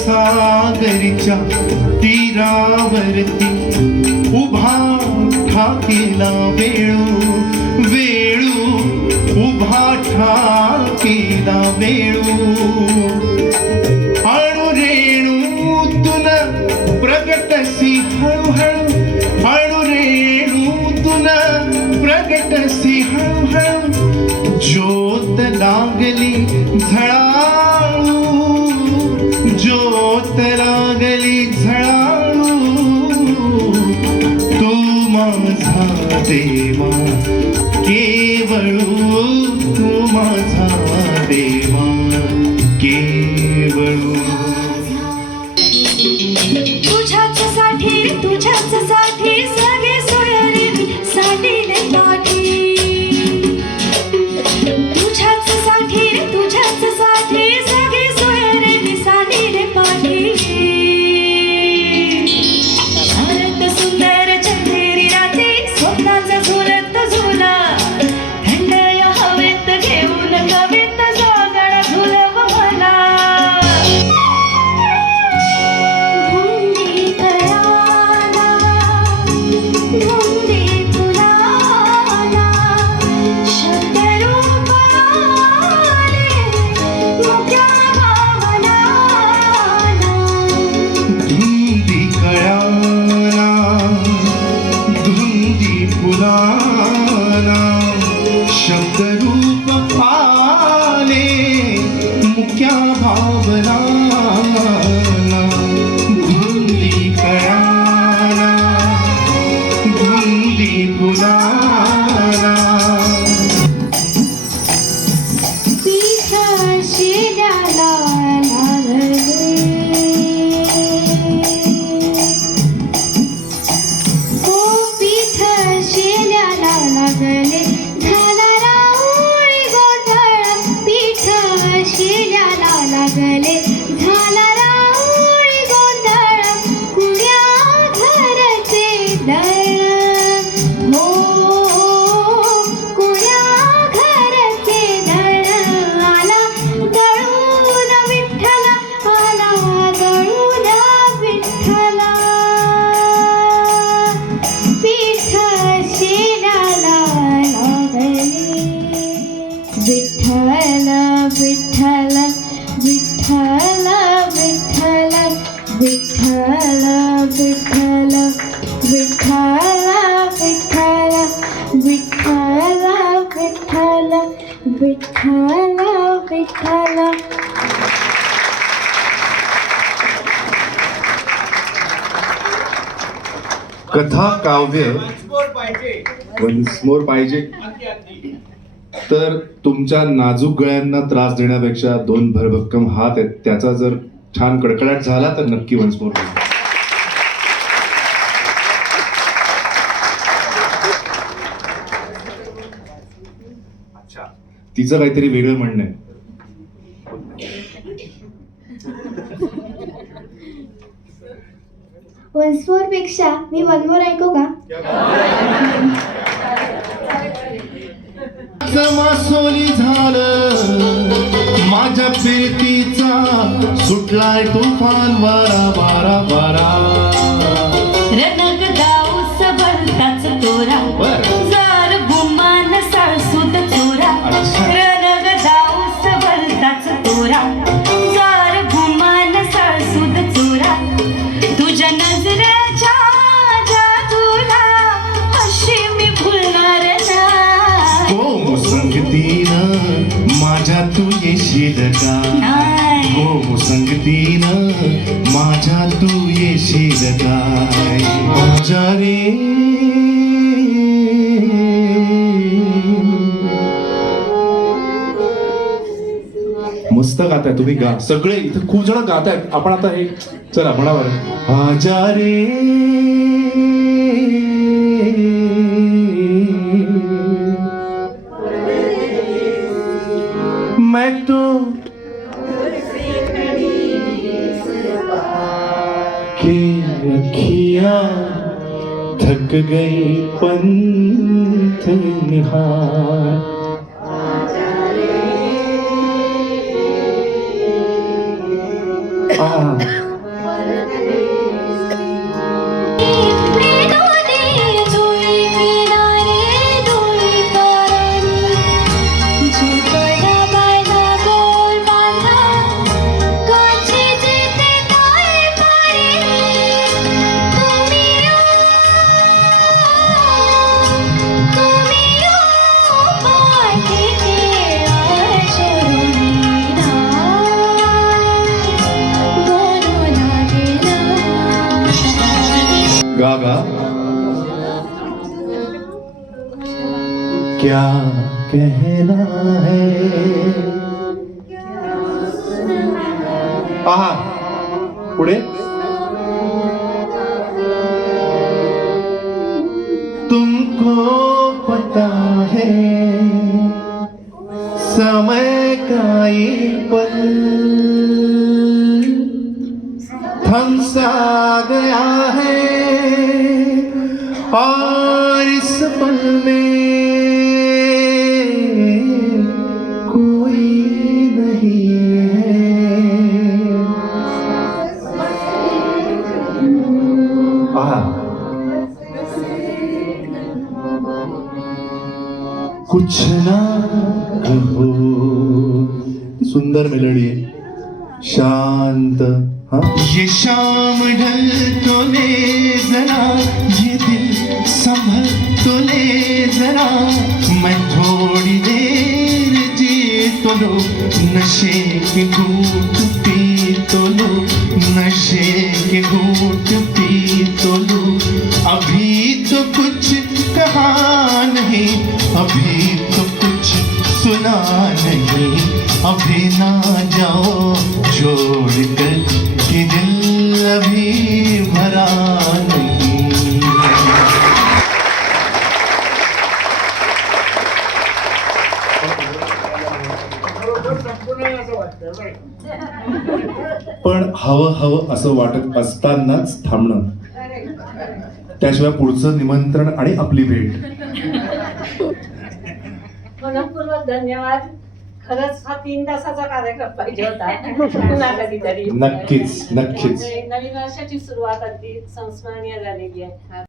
सागरीच्या तीरावरती उभा ठाकेला वेळू वेळू उभा ठाकेला वेळू. अणु रेणूतून प्रगटसी हळूहळू अणु रेणू रेणूतून प्रगटसी हळूहळू. ज्योत लागली झळाळू Fatima que te Vitthal Vitthal. कथा काव्य. वन्समोर पाहिजे. तर तुमच्या नाजूक गळ्यांना त्रास देण्यापेक्षा दोन भरभक्कम हात आहेत त्याचा जर छान कडकडाट झाला तर नक्की वन्समोर तिचं काहीतरी वेगळं म्हणणं आहे. वन्समोरपेक्षा मी वन मोर ऐकू का? मासोली झालं. माझ्या फिरतीचा सुटलाय तुफान. वारा वारा वारा. माझ्या रे मस्त गाताय तुम्ही गा सगळे इथे खूप जण गातायत आपण आता हे चला म्हणा बरं आजा के रखिया थक गई पंथ निहार। गा गा क्या कहना है? पहा पुढे तुमको पता है, समय का ये पल। थम सा गया कुछ ना कहो। सुंदर मेलडी आहे शांत, हा? ये शाम ढल तो ले जरा, ये दिल संभल तो ले जरा। मैं थोड़ी देर जी तो लो, नशे के घूट पी तो लो, नशे के घूट पी तो लो। अभी तो कुछ कहा नहीं, अभी नहीं अभी ना जाओ छोड़ कर कि दिल अभी भरा नहीं। पण हवं हवं असं वाटत असतानाच थांबणं. त्याशिवाय पुढचं निमंत्रण आणि आपली भेट. मनपूर्वक धन्यवाद. खरंच हा तीन तासाचा कार्यक्रम पाहिजे होता. पुन्हा कधीतरी. नक्कीच नक्कीच. नवीन वर्षाची सुरुवात अगदी संस्मरणीय झालेली आहे.